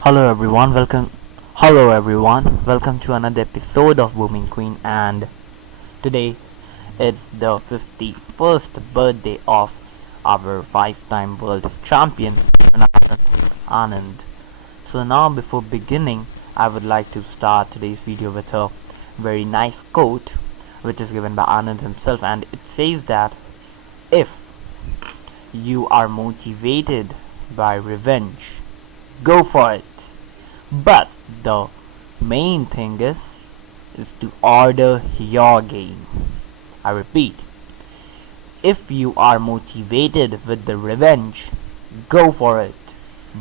Hello everyone, welcome to another episode of Booming Queen, and today it's the 51st birthday of our five-time world champion Vishy Anand. So now before beginning, I would like to start today's video with a very nice quote which is given by Anand himself, and it says that if you are motivated by revenge, go for it. But the main thing is to order your game. I repeat, if you are motivated with the revenge, go for it.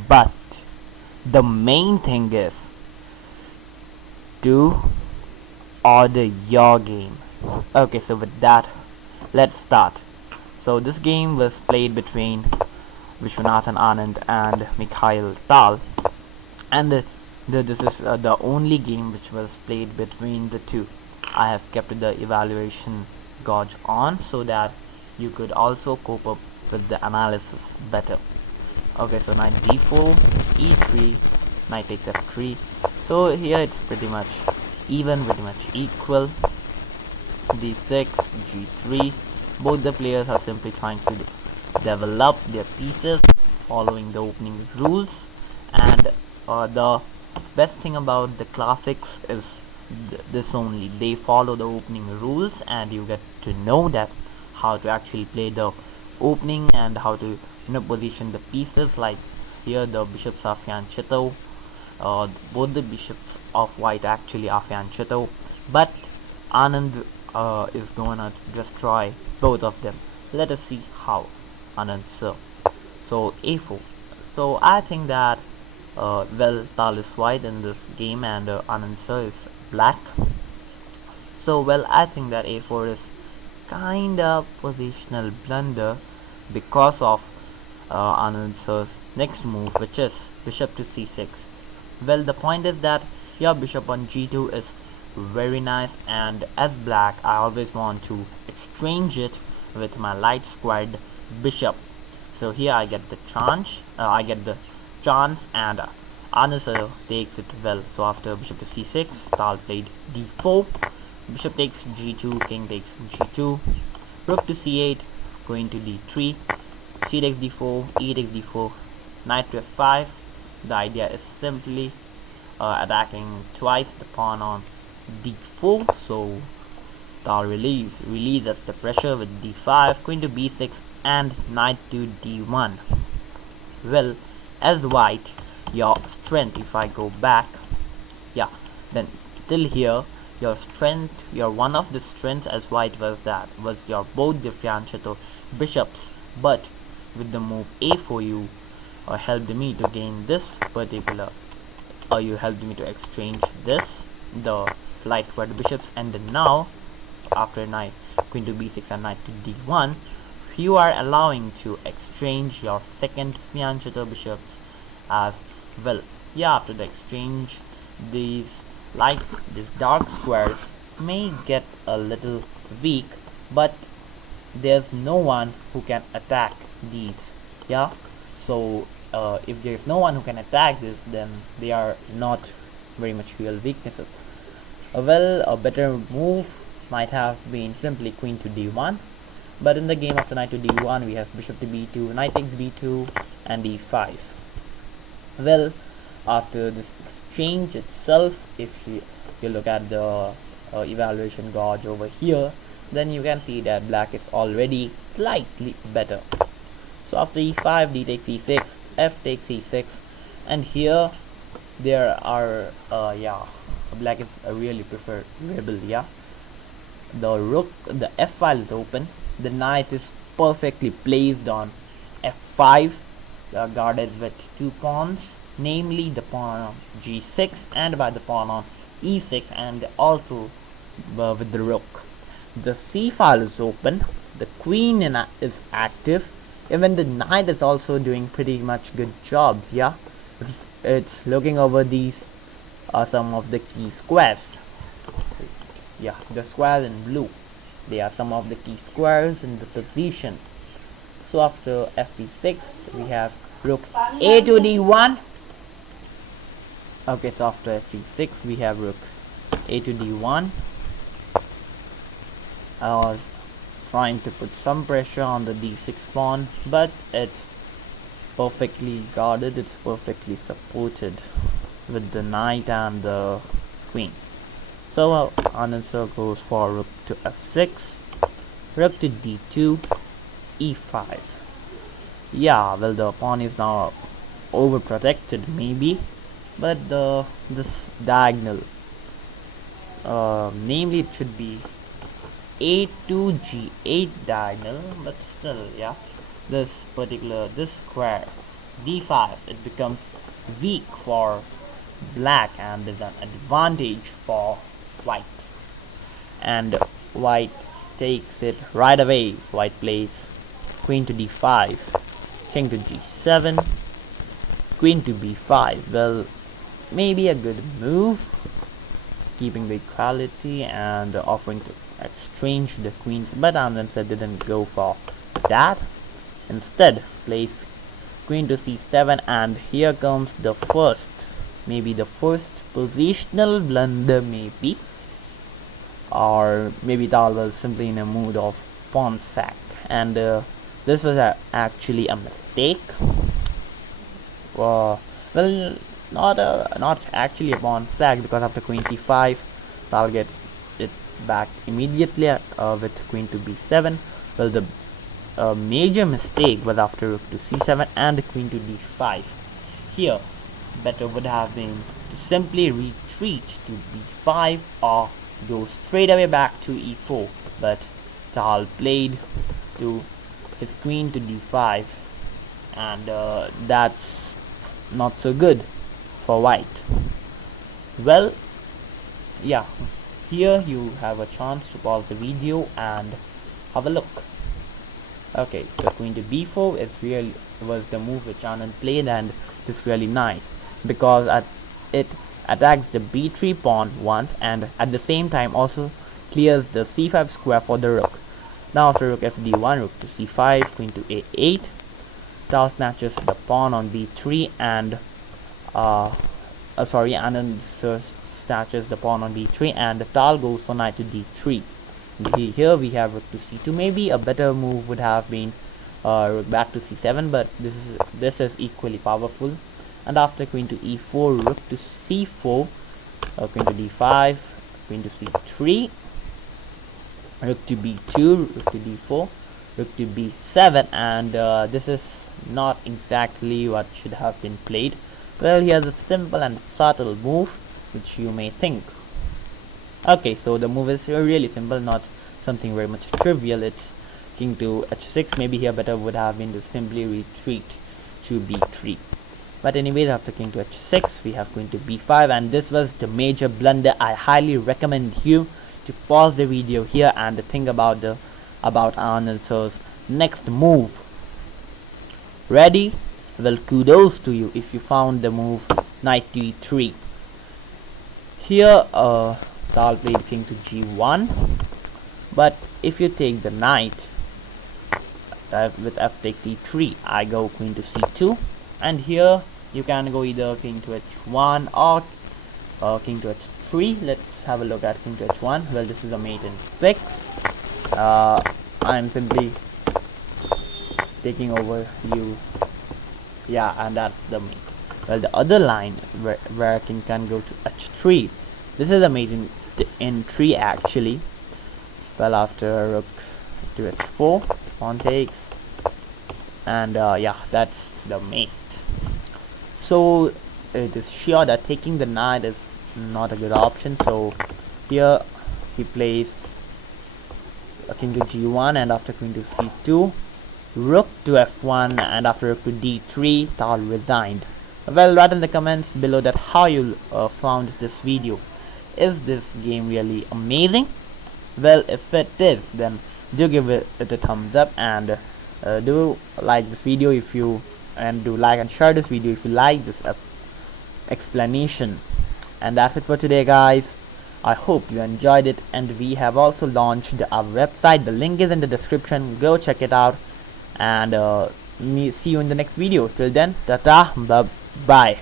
But the main thing is to order your game. Okay, so with that, let's start. So this game was played between Vishwanathan Anand and Mikhail Tal, and this is the only game which was played between the two. I have kept the evaluation gauge on so that you could also cope up with the analysis better. Okay, so knight d4, e3, knight takes f3. So here it's pretty much even, pretty much equal. d6, g3. Both the players are simply trying to develop their pieces following the opening rules, and the best thing about the classics is this only: they follow the opening rules and you get to know that how to actually play the opening and how to position the pieces. Like here the bishops are fianchetto, both the bishops of white actually are fianchetto, but Anand is gonna destroy both of them. Let us see how Anand sir. So a4. So I think that Tal is white in this game and Anand sir is black. So I think that a4 is kind of positional blunder because of Anand sir's next move, which is bishop to c6. The point is that your bishop on g2 is very nice, and as black I always want to exchange it with my light squared bishop. So here I get the chance, and Anand takes it well. So after bishop to c6, Tal played d4, bishop takes g2, king takes g2, rook to c8, going to d3, c takes d4, e takes d4, knight to f5. The idea is simply attacking twice the pawn on d4. So Tal releases the pressure with d5, queen to b6, and knight to d1. As white, your strength, if I go back, then till here your one of the strengths as white was your both the fianchetto bishops. But with the move a4, you helped me to gain this particular, you helped me to exchange the light squared bishops, and then now after knight queen to b6 and knight to d1, you are allowing to exchange your second fianchetto bishops as well. After the exchange, these dark squares may get a little weak, but there's no one who can attack these. So if there's no one who can attack this, then they are not very much real weaknesses. A better move might have been simply queen to d1, but in the game after knight to d1 we have bishop to b2, knight takes b2, and d5. After this exchange itself, if you look at the evaluation gauge over here, then you can see that black is already slightly better. So after e5, d takes e6, f takes e6, and here there are black is really preferable. The rook, the f file is open, the knight is perfectly placed on f5, guarded with two pawns, namely the pawn on g6 and by the pawn on e6, and also with the rook. The c file is open, the queen is active, even the knight is also doing pretty much good jobs. It's looking over these some of the key squares. The squares in blue, they are some of the key squares in the position. So after fb6 we have rook a to d1, Okay, so after f6 we have rook a to d1. I was trying to put some pressure on the d6 pawn, but it's perfectly guarded, it's perfectly supported with the knight and the queen. So Anand sir goes for rook to f6, rook to d2, e5. Yeah, well, the pawn is now overprotected maybe, but this diagonal, namely it should be a2 g8 diagonal, but still, yeah, this square d5, it becomes weak for black and is an advantage for white, and white takes it right away. White plays queen to d5, king to g7, queen to b5. Well, maybe a good move, keeping the equality and offering to exchange the queens, but Anand didn't go for that. Instead plays queen to c7, and here comes the first positional blunder, maybe, or maybe Tal was simply in a mood of pawn sack, and this was actually a mistake. Well, not actually a pawn sack, because after queen c5, Tal gets it back immediately with queen to b7. Well, the major mistake was after rook to c7 and queen to d5. Here, better would have been to simply retreat to b5 or go straight away back to e4, but Tal played to his queen to d5, and that's not so good for white. Well, yeah, here you have a chance to pause the video and have a look. Okay, so queen to b4 was the move which Anand played, and it's really nice because it attacks the b3 pawn once, and at the same time also clears the c5 square for the rook. Now after rook fd1, rook to c5, queen to a8, Tal snatches the pawn on b3, and Anand snatches the pawn on b3, and Tal goes for knight to d3. Here we have rook to c2. Maybe a better move would have been rook back to c7, but this is equally powerful. And after queen to e4, rook to c4, queen to d5, queen to c3, rook to b2, rook to d4, rook to b7, and this is not exactly what should have been played. Well, here's a simple and subtle move which you may think. Okay, so the move is really simple, not something very much trivial. It's king to h6. Maybe here better would have been to simply retreat to b3. But anyways, after king to h6, we have queen to b5, and this was the major blunder. I highly recommend you to pause the video here and think about Anand sir's next move. Ready? Well, kudos to you if you found the move knight to e3. Here, Tal played king to g1, but if you take the knight with f takes e3, I go queen to c2, and here you can go either king to h1 or king to h3. Let's have a look at king to h1. Well, this is a mate in 6. I'm simply taking over you. Yeah, and that's the mate. Well, the other line where king can go to h3. This is a mate in 3 actually. Well, after rook to h4, pawn takes, and yeah, that's the mate. So it is sure that taking the knight is not a good option. So here he plays a king to g1, and after queen to c2, rook to f1, and after rook to d3, Tal resigned. Well, write in the comments below that how you found this video. Is this game really amazing? Well, if it is, then do give it a thumbs up, and do like this video do like and share this video if you like this explanation. And that's it for today, guys. I hope you enjoyed it, and we have also launched our website. The link is in the description. Go check it out, and see you in the next video. Till then, tata, bye bye.